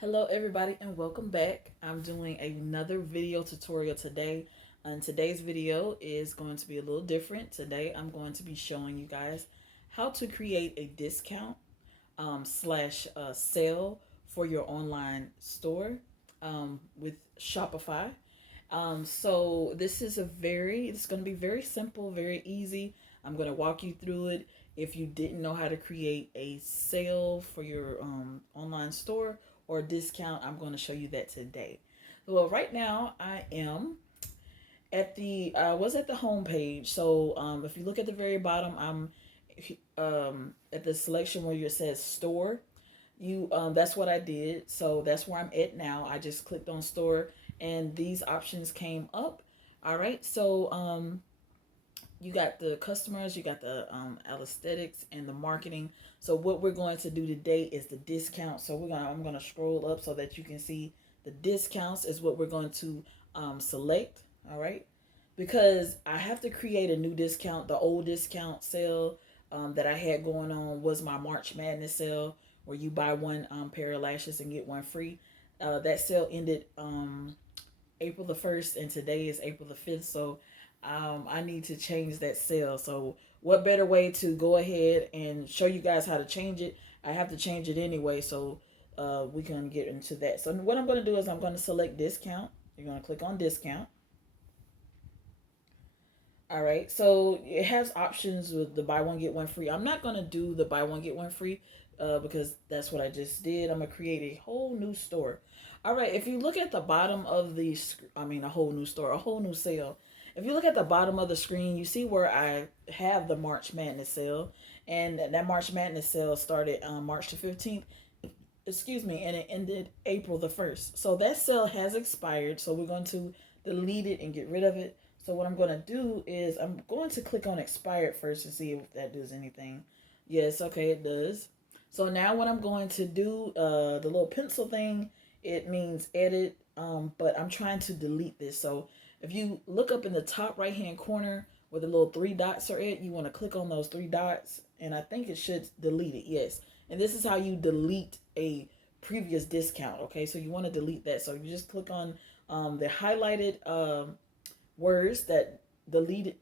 Hello everybody and welcome back. I'm doing another video tutorial today. And today's video is going to be a little different. Today I'm going to be showing you guys how to create a discount slash sale for your online store with Shopify. So it's going to be very simple, very easy. I'm going to walk you through it. If you didn't know how to create a sale for your online store or discount, I'm going to show you that today. Well, right now I am I was at the home page. So if you look at the very bottom, I'm at the selection where it says store. That's what I did. So that's where I'm at now. I just clicked on store and these options came up. All right. So you got the customers, you got the aesthetics and the marketing. So what we're going to do today is the discount. So I'm gonna scroll up so that you can see the discounts is what we're going to select. All right, because I have to create a new discount. The old discount sale that I had going on was my March Madness sale, where you buy one pair of lashes and get one free. That sale ended April the 1st, and today is April the 5th. So I need to change that sale. So, what better way to go ahead and show you guys how to change it? I have to change it anyway, so we can get into that. So, what I'm going to do is I'm going to select discount. You're going to click on discount. All right, so it has options with the buy one get one free. I'm not going to do the buy one get one free because that's what I just did. I'm going to create a whole new store. All right, if you look at the bottom of a whole new store, a whole new sale. If you look at the bottom of the screen, you see where I have the March Madness sale, and that March Madness sale started March the 15th. Excuse me, and it ended April the 1st. So that sale has expired. So we're going to delete it and get rid of it. So what I'm going to do is I'm going to click on expired first to see if that does anything. Yes, okay, it does. So now what I'm going to do, the little pencil thing, it means edit, but I'm trying to delete this. So if you look up in the top right hand corner where the little three dots are at, you want to click on those three dots, and I think it should delete it. Yes. And this is how you delete a previous discount. Okay, so you want to delete that. So you just click on the highlighted words that deleted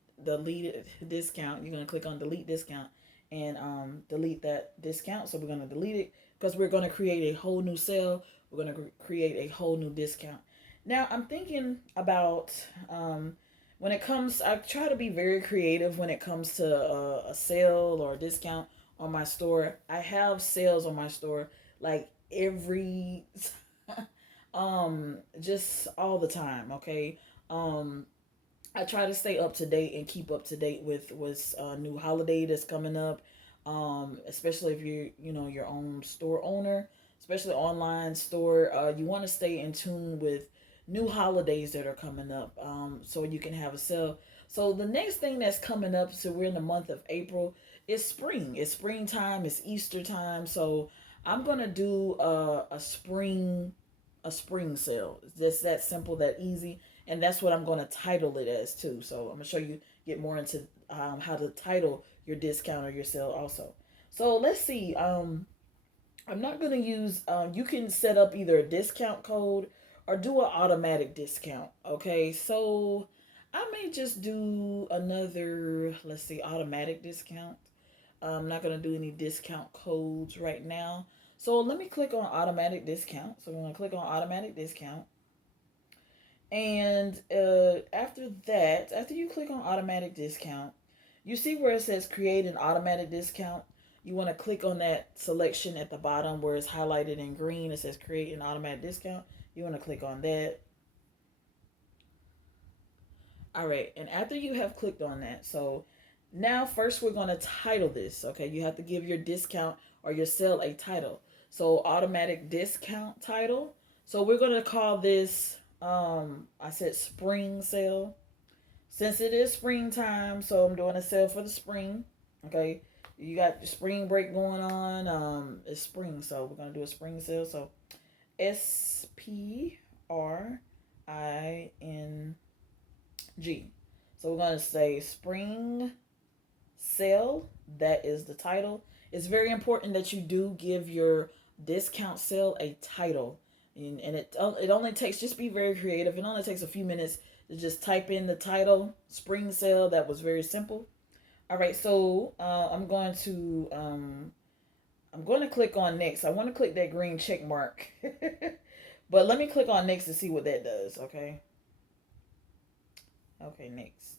discount. You're going to click on delete discount and delete that discount. So we're going to delete it because we're going to create a whole new sale. We're going to create a whole new discount. Now I'm thinking about when it comes, I try to be very creative when it comes to a sale or a discount on my store. I have sales on my store like every just all the time. Okay. um I try to stay up to date and keep up to date with what's new holiday that's coming up. Especially if you're your own store owner, especially online store. You want to stay in tune with new holidays that are coming up, so you can have a sale. So the next thing that's coming up, so we're in the month of April, is spring. It's springtime. It's Easter time. So I'm gonna do a spring sale. It's just that simple, that easy, and that's what I'm going to title it as too. So I'm going to show you, get more into how to title your discount or your sale also. So let's see. I'm not going to use. You can set up either a discount code or do an automatic discount. Okay, so I may just do another. Let's see, automatic discount. I'm not going to do any discount codes right now. So let me click on automatic discount. So I'm going to click on automatic discount. And after that, after you click on automatic discount, you see where it says create an automatic discount. You want to click on that selection at the bottom where it's highlighted in green. It says create an automatic discount. You want to click on that. All right. And after you have clicked on that, so now first we're going to title this. Okay. You have to give your discount or your sale a title. So automatic discount title. So we're going to call this, I said spring sale. Since it is springtime, so I'm doing a sale for the spring. Okay. You got the spring break going on. It's spring, so we're gonna do a spring sale. So SPRING. So we're gonna say spring sale. That is the title. It's very important that you do give your discount sale a title. And it only takes, just be very creative. It only takes a few minutes to just type in the title, spring sale. That was very simple. All right, so I'm going to click on next. I want to click that green check mark. But let me click on next to see what that does, okay? Okay, next.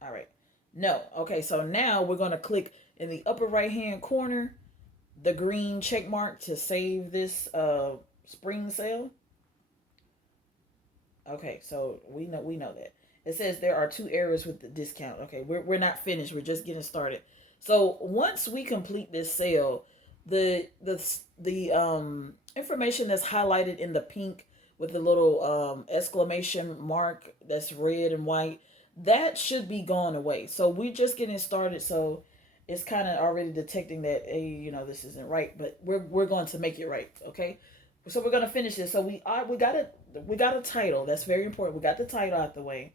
All right. No. Okay, so now we're going to click in the upper right-hand corner the green check mark to save this spring sale. Okay, so we know that. It says there are 2 errors with the discount. Okay, we're not finished. We're just getting started. So once we complete this sale, the information that's highlighted in the pink with the little exclamation mark that's red and white, that should be gone away. So we're just getting started. So it's kind of already detecting that, hey, this isn't right, but we're going to make it right. Okay, so we're gonna finish this. So we got a title. That's very important. We got the title out the way.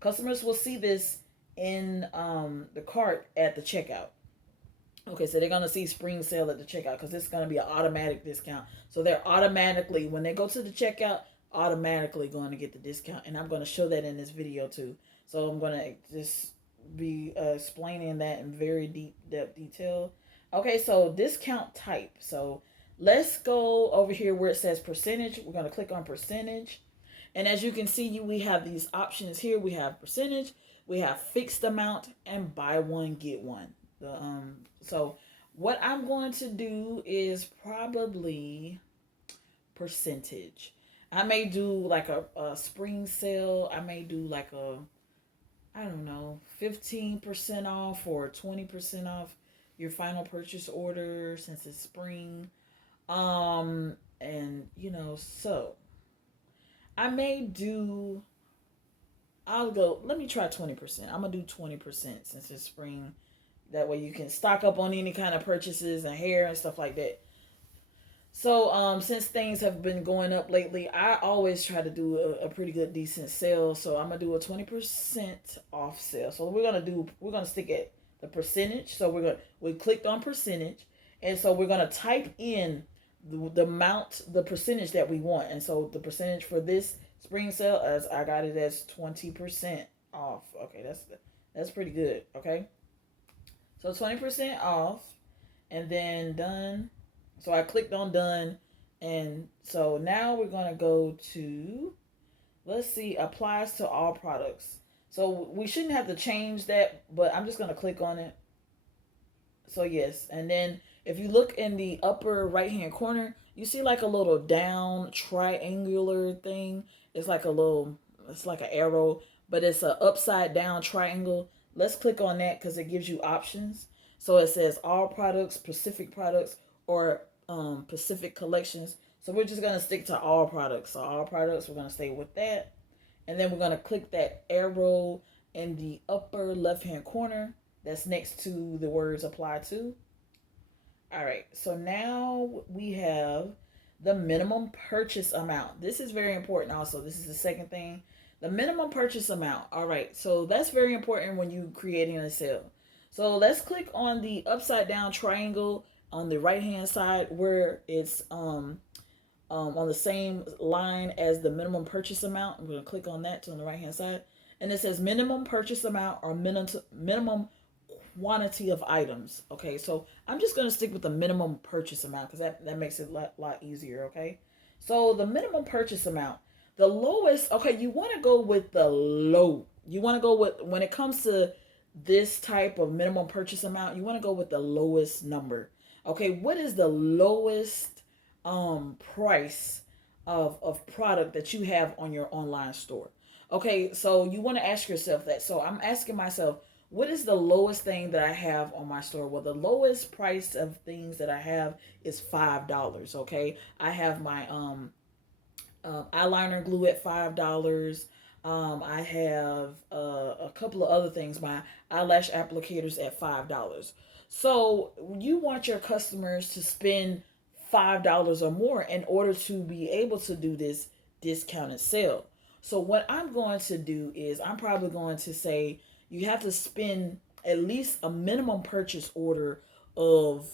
Customers will see this in the cart at the checkout. Okay, so they're gonna see spring sale at the checkout because it's gonna be an automatic discount. So they're automatically, when they go to the checkout, automatically going to get the discount. And I'm gonna show that in this video too. So I'm gonna just be explaining that in very deep depth detail. Okay, so discount type. So let's go over here where it says percentage. We're gonna click on percentage. And as you can see, we have these options here. We have percentage, we have fixed amount, and buy one get one. So what I'm going to do is probably percentage. I may do like a spring sale. I may do like I don't know, 15% off or 20% off your final purchase order since it's spring. And so I may do, let me try 20%. I'm going to do 20% since it's spring. That way you can stock up on any kind of purchases and hair and stuff like that. So since things have been going up lately, I always try to do a pretty good decent sale. So I'm gonna do a 20% off sale. So we're gonna stick at the percentage. So we clicked on percentage, and so we're gonna type in the amount, the percentage that we want. And so the percentage for this spring sale, as I got it as 20% off. Okay, that's pretty good. Okay, so 20% off, and then done. So I clicked on done. And so now we're going to go to, let's see, applies to all products. So we shouldn't have to change that, but I'm just going to click on it. So yes. And then if you look in the upper right hand corner, you see like a little down triangular thing. It's like an arrow, but it's an upside down triangle. Let's click on that because it gives you options. So it says all products, Pacific products, or Pacific collections. So we're just going to stick to all products. So all products, we're going to stay with that. And then we're going to click that arrow in the upper left hand corner that's next to the words apply to. All right, so now we have the minimum purchase amount. This is very important also. This is the second thing. The minimum purchase amount. All right, so that's very important when you're creating a sale. So let's click on the upside down triangle on the right hand side where it's on the same line as the minimum purchase amount. I'm going to click on that on the right hand side, and it says minimum purchase amount or minimum quantity of items. Okay, so I'm just going to stick with the minimum purchase amount because that makes it a lot easier. Okay, so the minimum purchase amount, the lowest. Okay, you want to go with the low. You want to go with, when it comes to this type of minimum purchase amount, you want to go with the lowest number. Okay, what is the lowest price of product that you have on your online store? Okay, so you want to ask yourself that. So I'm asking myself, what is the lowest thing that I have on my store? Well, the lowest price of things that I have is $5. Okay, I have my eyeliner glue at $5. I have a couple of other things, my eyelash applicators at $5. So you want your customers to spend $5 or more in order to be able to do this discounted sale. So what I'm going to do is I'm probably going to say you have to spend at least a minimum purchase order of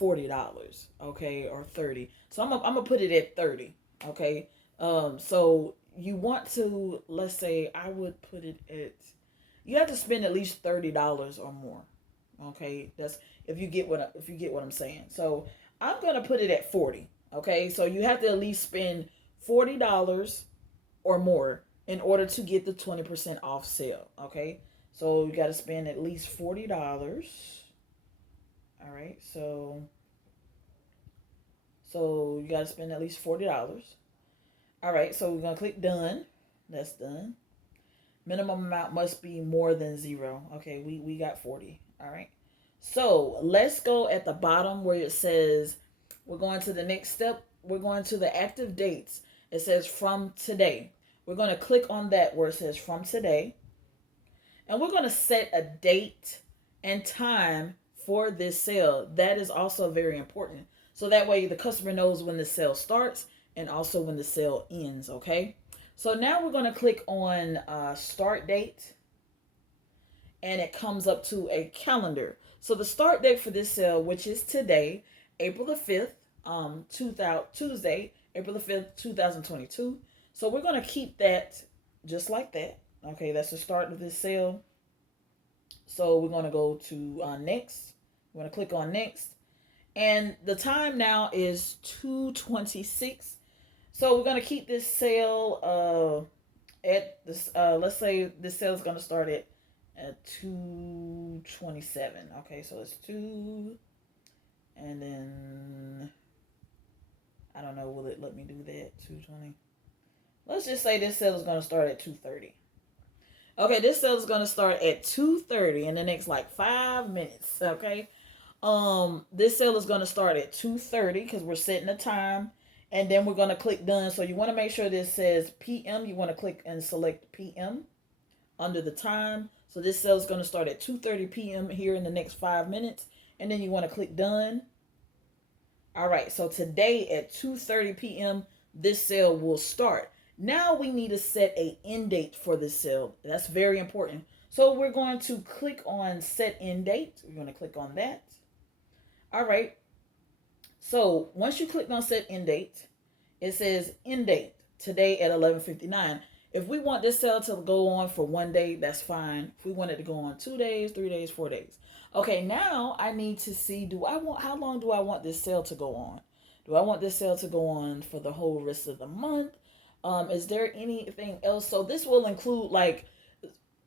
$40, okay, or 30. So I'm gonna put it at 30. Okay. So you want to, let's say I would put it at, you have to spend at least $30 or more. Okay, that's if you get what I'm saying. So I'm gonna put it at 40. Okay, so you have to at least spend $40 or more in order to get the 20% off sale. Okay, so you got to spend at least $40. All right, so you got to spend at least $40. All right, so we're gonna click done. That's done. Minimum amount must be more than zero. Okay, we got 40. All right. So let's go at the bottom where it says we're going to the next step. We're going to the active dates. It says from today. We're going to click on that where it says from today. And we're going to set a date and time for this sale. That is also very important. So that way the customer knows when the sale starts and also when the sale ends. Okay. So now we're going to click on start date, and it comes up to a calendar. So the start date for this sale, which is today, April the 5th, Tuesday, April the 5th, 2022. So we're going to keep that just like that. Okay, that's the start of this sale. So we're going to go to next. We're going to click on next. And the time now is 2:26. So we're going to keep this sale at this, let's say this sale is going to start at 2:27. Okay, so it's 2, and then I don't know, will it let me do that? 2:20. Let's just say this sale is going to start at 2:30. Okay, this sale is going to start at 2:30 in the next like 5 minutes. Okay. This sale is going to start at 2:30 because we're setting the time, and then we're going to click done. So you want to make sure this says PM. You want to click and select PM under the time. So this sale is going to start at 2:30 p.m. here in the next 5 minutes, and then you want to click done. All right, so today at 2:30 p.m. this sale will start. Now we need to set a end date for this sale. That's very important. So we're going to click on set end date. We're going to click on that. All right. So once you click on set end date, it says end date today at 11:59. If we want this sale to go on for 1 day, that's fine. If we want it to go on 2 days, 3 days, 4 days. Okay, now I need to see, how long do I want this sale to go on? Do I want this sale to go on for the whole rest of the month? Is there anything else? So this will include, like,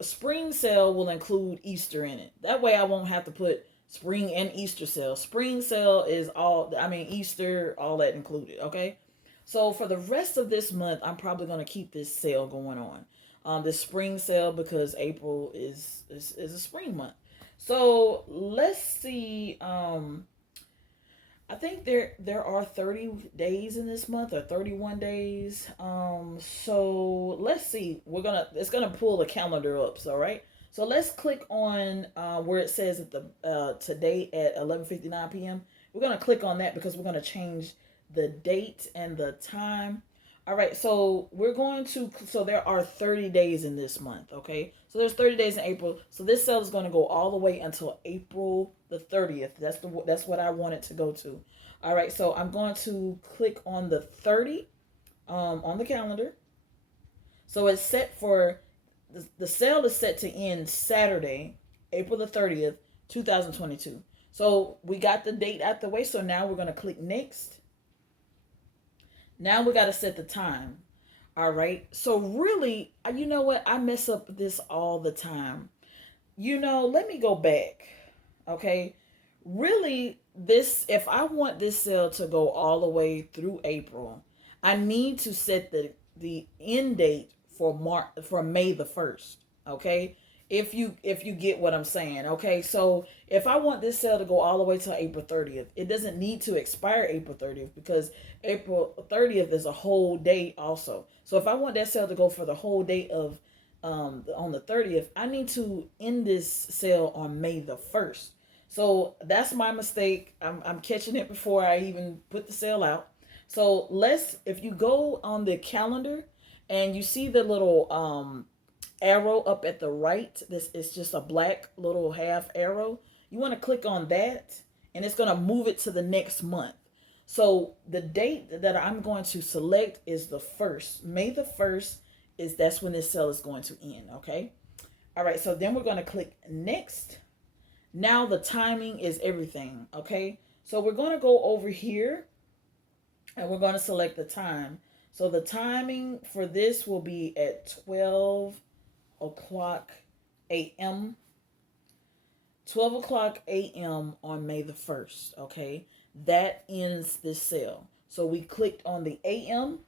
spring sale will include Easter in it. That way I won't have to put spring and Easter sale. Spring sale is Easter, all that included. Okay. So for the rest of this month, I'm probably going to keep this sale going on. This spring sale, because April is a spring month. So let's see. I think there are 30 days in this month, or 31 days. So let's see. It's gonna pull the calendar up. So right. So let's click on where it says at the today at 11:59 p.m. We're gonna click on that because we're gonna change the date and the time. All right, so so there are 30 days in this month, okay? So there's 30 days in April. So this sale is going to go all the way until April the 30th. That's what I want it to go to. All right, so I'm going to click on the 30 on the calendar. So it's set for the sale is set to end Saturday, April the 30th, 2022. So we got the date out the way. So now we're going to click next. Now we got to set the time. All right. So really, you know what? I mess up this all the time. Let me go back. Okay. Really, if I want this sale to go all the way through April, I need to set the end date for May the 1st. Okay. If you get what I'm saying. Okay, so if I want this sale to go all the way to April 30th, it doesn't need to expire April 30th, because April 30th is a whole day also. So if I want that sale to go for the whole day of on the 30th, I need to end this sale on May the 1st. So that's my mistake. I'm catching it before I even put the sale out. So if you go on the calendar and you see the little arrow up at the right, this is just a black little half arrow. You want to click on that, and it's going to move it to the next month. So the date that I'm going to select is the 1st. May the 1st that's when this sale is going to end, okay? All right, so then we're going to click next. Now the timing is everything, okay? So we're going to go over here and we're going to select the time. So the timing for this will be at 12 o'clock a.m. 12 o'clock a.m. on May the 1st, okay? That ends this sale. So we clicked on the a.m.,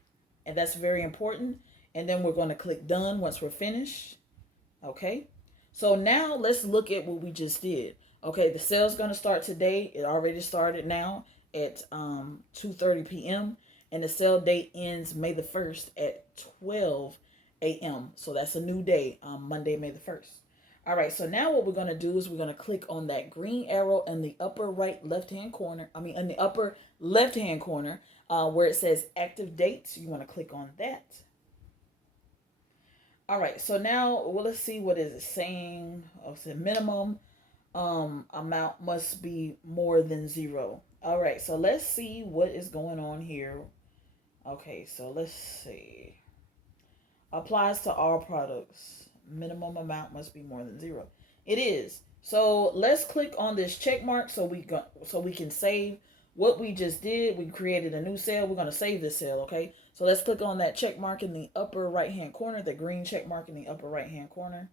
and that's very important. And then we're going to click done once we're finished, okay? So now let's look at what we just did. Okay, the sale's going to start today. It already started now at 2:30 p.m. And the sale date ends May the 1st at 12 a.m. So that's a new day, Monday, May the 1st. All right, so now what we're going to do is we're going to click on that green arrow in the upper right left-hand corner. In the upper left-hand corner where it says active dates. You want to click on that. All right, so now let's see what is it saying. Oh, it's a minimum amount must be more than 0. All right, so let's see what is going on here. Okay, so let's see. Applies to all products. Minimum amount must be more than 0. It is. So let's click on this check mark so we can save what we just did. We created a new sale. We're going to save this sale, okay? So let's click on that check mark in the upper right-hand corner, the green check mark in the upper right-hand corner.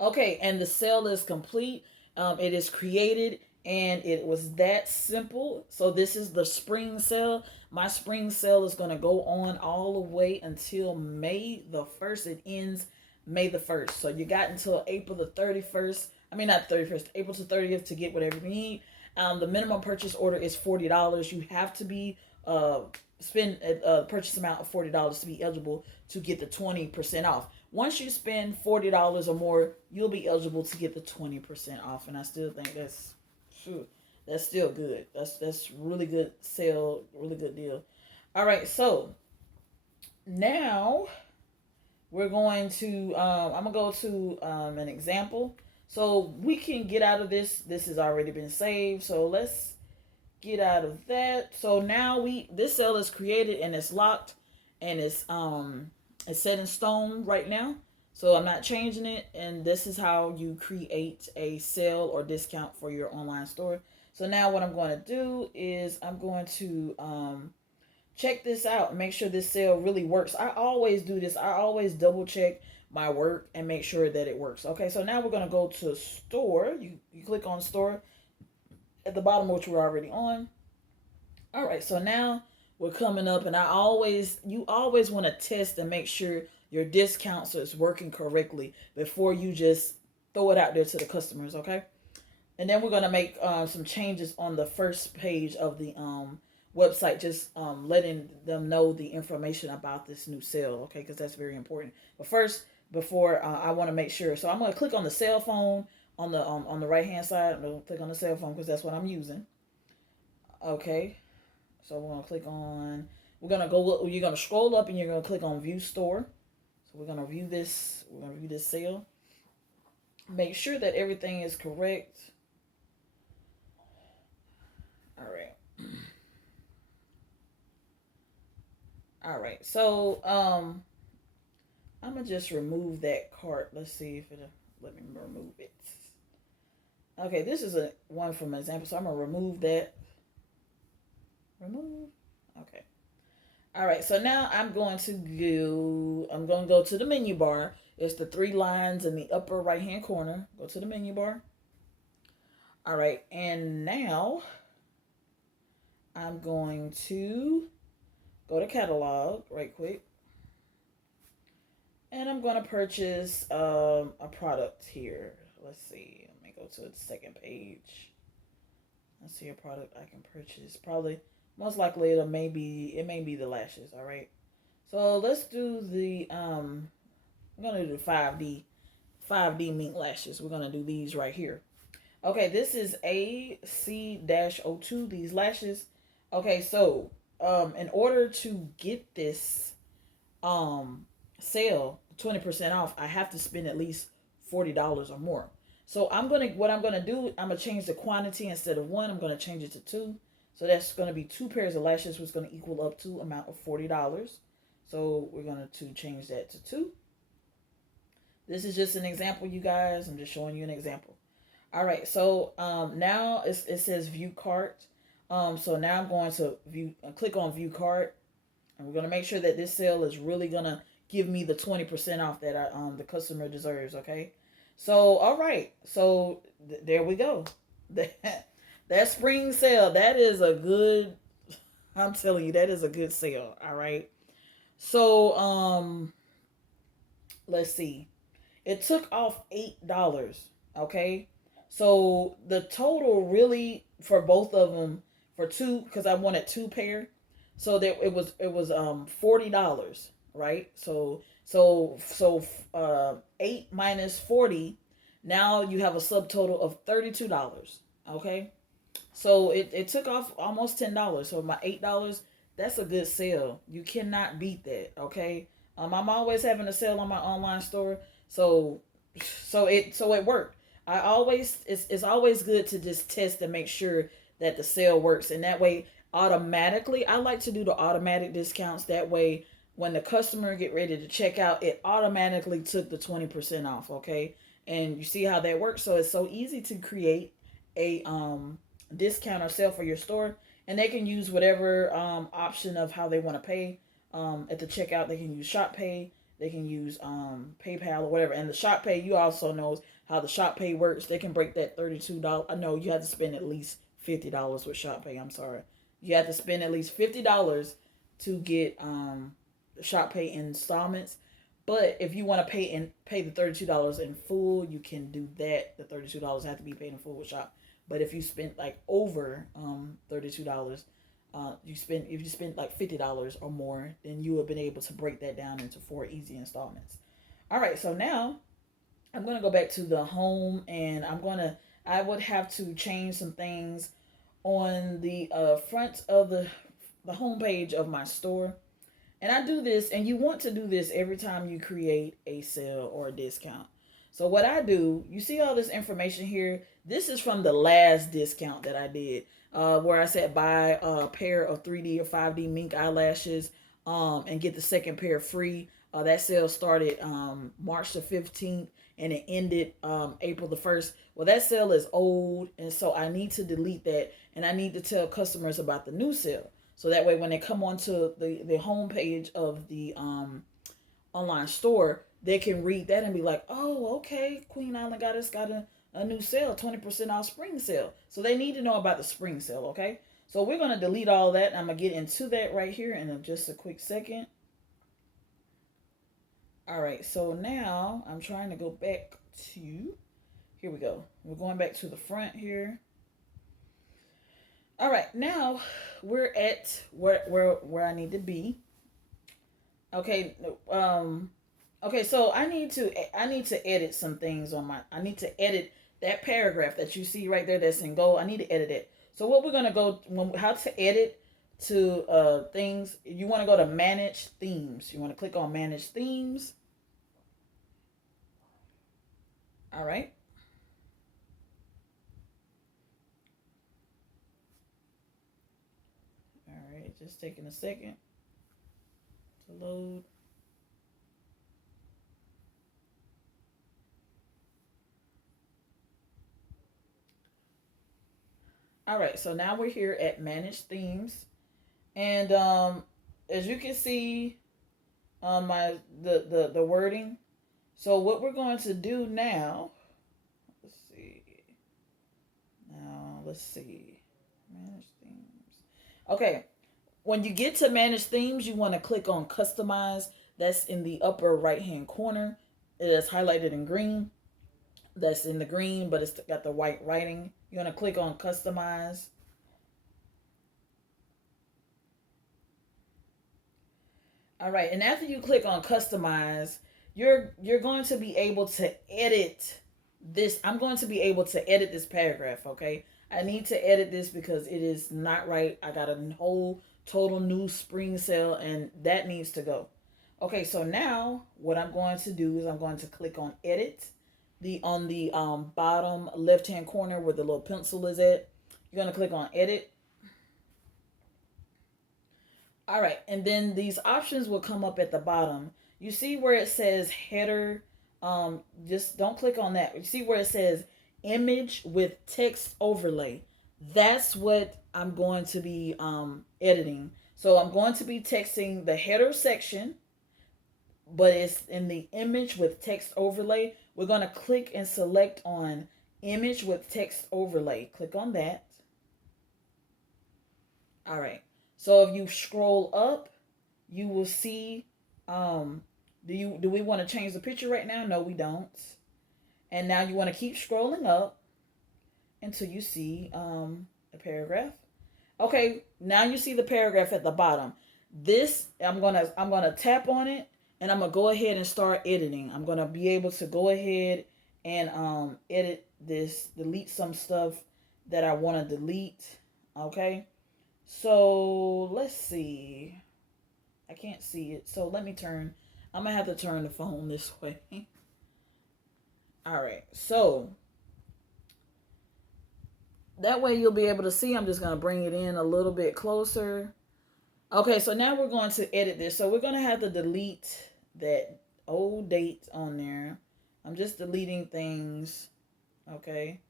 Okay, and the sale is complete. It is created, and it was that simple. So this is the spring sale. My spring sale is going to go on all the way until May the 1st. It ends May the 1st. So you got until April the 31st. Not 31st, April the 30th to get whatever you need. The minimum purchase order is $40. You have to be spend a purchase amount of $40 to be eligible to get the 20% off. Once you spend $40 or more, you'll be eligible to get the 20% off. And I still think that's still good. That's really good sale, really good deal. All right, so now we're going to I'm gonna go to an example. So we can get out of this. This has already been saved. So let's get out of that. So now this cell is created and it's locked and it's set in stone right now. So I'm not changing it. And this is how you create a sale or discount for your online store. So now what I'm going to do is I'm going to check this out and make sure this sale really works. I always do this. I always double check my work and make sure that it works. Okay, so now we're going to go to store. You click on store at the bottom, which we're already on. All right, so now we're coming up, and you always want to test and make sure your discounts is working correctly before you just throw it out there to the customers, okay? And then we're going to make some changes on the first page of the website, just letting them know the information about this new sale, okay? Because that's very important. But first, before I want to make sure, so I'm going to click on the cell phone on the right hand side. I'm going to click on the cell phone because that's what I'm using. Okay, so we're going to click on. You're going to scroll up and you're going to click on View Store. So we're going to view this. We're going to view this sale. Make sure that everything is correct. All right. All right. So I'm gonna just remove that cart. Let's see if it'll let me remove it. Okay, this is one from an example, so I'm gonna remove that. Remove. Okay. All right. So now I'm going to go to the menu bar. It's the 3 lines in the upper right hand corner. Go to the menu bar. All right, and now I'm going to go to catalog right quick. And I'm going to purchase a product here. Let's see. Let me go to the second page. Let's see a product I can purchase. Probably, most likely it may be the lashes. All right. So let's do the I'm going to do 5D mink lashes. We're going to do these right here. Okay, this is AC-02, these lashes. Okay, so in order to get this sale 20% off, I have to spend at least $40 or more. So what I'm gonna do, I'm gonna change the quantity. Instead of one, I'm gonna change it to two. So that's gonna be 2 pairs of lashes, which is gonna equal up to amount of $40. So we're gonna change that to two. This is just an example, you guys. I'm just showing you an example. All right, so now it says view cart. So now I'm going to click on view cart, and we're gonna make sure that this sale is really gonna give me the 20% off that the customer deserves. Okay, so all right, so there we go. That spring sale, that is a good. I'm telling you, that is a good sale. All right, so let's see. It took off $8. Okay, so the total really for both of them for two, because I wanted 2 pair, so that it was $40, right? So 8 minus 40, now you have a subtotal of $32. Okay, so it took off almost $10. So my $8, that's a good sale. You cannot beat that. Okay. I'm always having a sale on my online store. So it worked. It's always good to just test and make sure that the sale works. And that way automatically, I like to do the automatic discounts. That way when the customer get ready to check out, it automatically took the 20% off. Okay. And you see how that works. So it's so easy to create a discount or sale for your store, and they can use whatever option of how they want to pay at the checkout. They can use Shop Pay, they can use PayPal or whatever. And the Shop Pay, you also know how the Shop Pay works. They can break that $32. I know you have to spend at least $50 with Shop Pay. I'm sorry, you have to spend at least $50 to get the Shop Pay installments. But if you want to pay the $32 in full, you can do that. The $32 have to be paid in full with Shop. But if you spent like over $32, if you spent like $50 or more, then you have been able to break that down into 4 easy installments. All right, so now I'm gonna go back to the home, and I would have to change some things on the front of the home page of my store. And I do this, and you want to do this every time you create a sale or a discount. So what I do, you see all this information here. This is from the last discount that I did, where I said buy a pair of 3D or 5D mink eyelashes, and get the second pair free. That sale started March the 15th, and it ended April the 1st. Well, that sale is old, and so I need to delete that, and I need to tell customers about the new sale. So that way when they come onto the home page of the online store, they can read that and be like, oh, okay, Queen Island got a new sale, 20% off spring sale. So they need to know about the spring sale, okay? So we're going to delete all that. And I'm going to get into that right here in just a quick second. All right, so now I'm trying to go back to, here we go. We're going back to the front here. All right, now we're at where I need to be. Okay, okay, so I need to edit some things I need to edit that paragraph that you see right there that's in gold. I need to edit it. So what we're gonna how to edit to things. You want to go to manage themes. You want to click on manage themes. All right. All right, just taking a second to load. All right, so now we're here at manage themes, and as you can see, my the wording. So what we're going to do now, let's see. Now let's see, manage themes. Okay, when you get to manage themes, you want to click on customize. That's in the upper right hand corner. It is highlighted in green. That's in the green, but it's got the white writing. You want to click on customize. All right, and after you click on customize, you're going to be able to edit this. I'm going to be able to edit this paragraph, okay? I need to edit this because it is not right. I got a whole total new spring sale, and that needs to go. Okay, so now what I'm going to do is I'm going to click on edit. the on the bottom left hand corner where the little pencil is at. You're gonna click on edit. All right, and then these options will come up at the bottom. You see where it says header. Just don't click on that. You see where it says image with text overlay. That's what I'm going to be editing. So I'm going to be texting the header section, but it's in the image with text overlay. We're going to click and select on image with text overlay. Click on that. All right. So if you scroll up, you will see, do we want to change the picture right now? No, we don't. And now you want to keep scrolling up until you see a paragraph. Okay, now you see the paragraph at the bottom. This I'm gonna tap on it, and I'm gonna go ahead and start editing. I'm gonna be able to go ahead and edit this, delete some stuff that I want to delete. Okay, so let's see. I can't see it, so let me turn. I'm gonna have to turn the phone this way. All right, so that way you'll be able to see. I'm just going to bring it in a little bit closer. Okay, so now we're going to edit this. So we're going to have to delete that old date on there. I'm just deleting things, okay?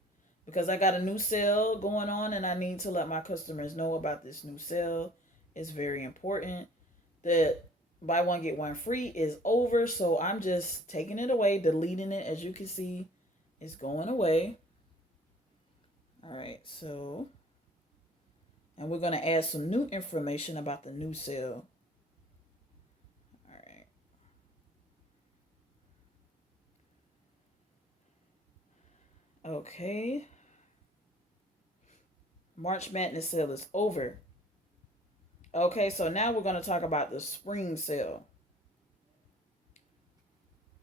Because I got a new sale going on and I need to let my customers know about this new sale. It's very important. That buy one get one free is over, so I'm just taking it away, deleting it. As you can see, it's going away. All right, so, and we're going to add some new information about the new sale. All right. Okay. March Madness sale is over. Okay, so now we're going to talk about the spring sale.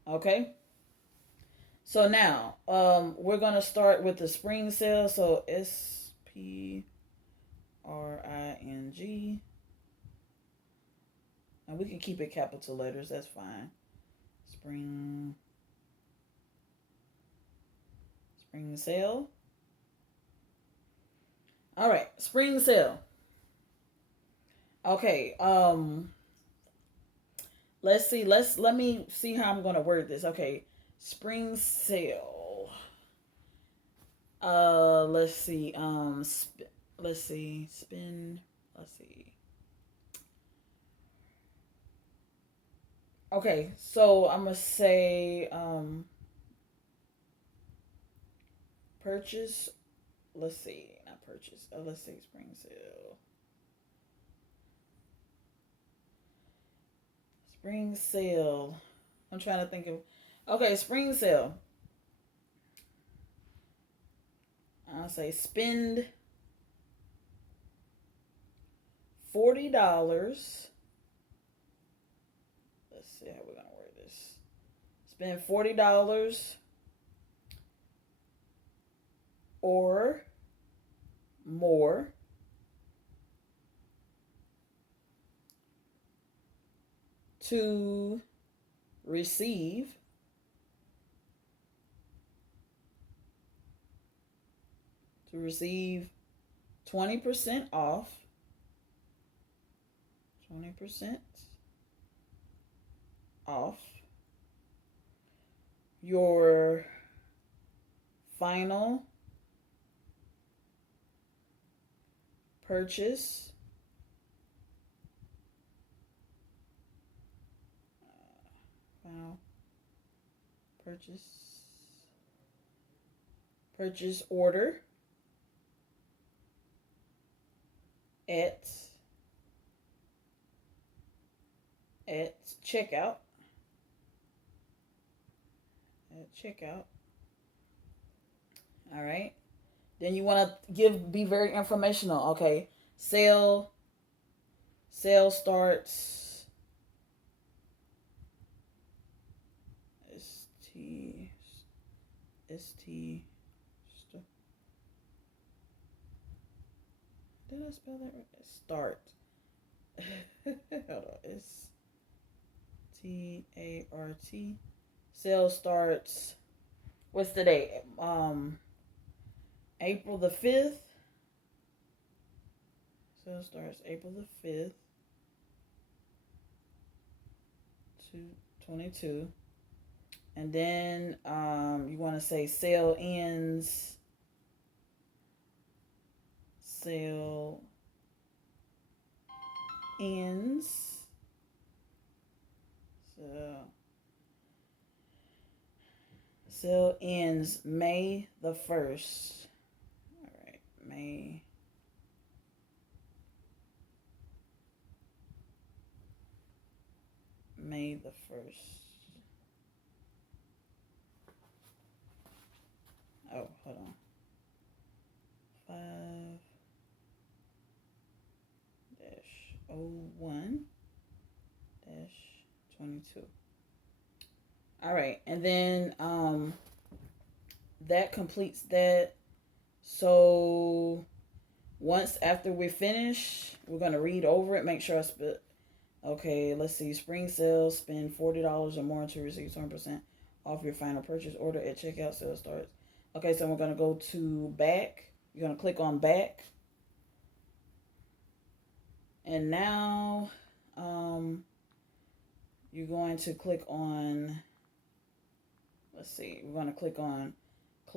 Okay. So now, we're going to start with the spring sale. So SPRING. And we can keep it capital letters. That's fine. Spring sale. All right, spring sale. Okay, let's see. Let me see how I'm going to word this. Okay, spring sale. Let's see. Let's see. Spin. Let's see. Okay, so I'm gonna say purchase. Let's see, not purchase. Let's say spring sale. Spring sale. I'm trying to think of. Okay, spring sale. I'll say spend $40. Let's see how we're gonna word this. Spend $40 or more to receive 20% off. 20% off your final purchase final purchase order at checkout. All right. Then you want to be very informational. Okay. Sale starts ST. Did I spell that right? Start. Hold on. START. Sale starts what's the date? April the 5th. So it starts April the 5th, 2022. And then you want to say sale ends. Sale ends. So sale ends May the 1st. All right, May the 1st. Oh, hold on. 5-01-22. All right, and then that completes that. So once after we finish, we're gonna read over it, make sure I spit. Okay, let's see. Spring sales, spend $40 or more to receive 20% off your final purchase order at checkout. Sale starts. Okay, so we're gonna go to back. You're gonna click on back, and now you're going to click on. Let's see. We're gonna click on